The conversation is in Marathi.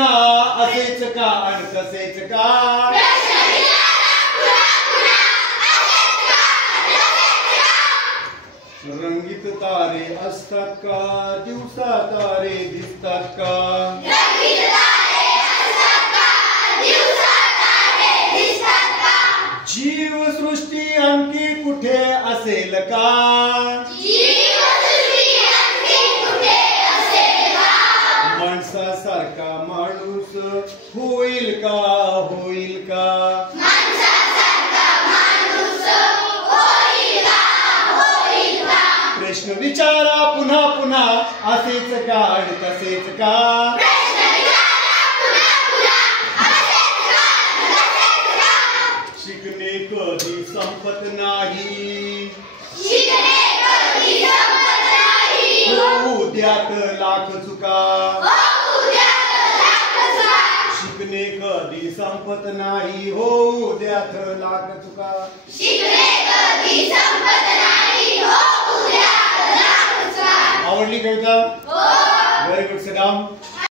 पुन्हा असेच का आणि तसेच का? रंगीत तारे असतात का? दिवसा तारे दिसतात का? जीवसृष्टी आणखी कुठे असेल का? माणसासारखा माणूस होईल का? होईल का? प्रश्न विचारा पुन्हा पुन्हा असेच का आणि तसेच का? शिकणे कधी संपत नाही, उद्यात लाख चुका. शिकणे कधी संपत नाही, हो उद्यात लाख चुका. आवडली कविता? Very good. सदाम.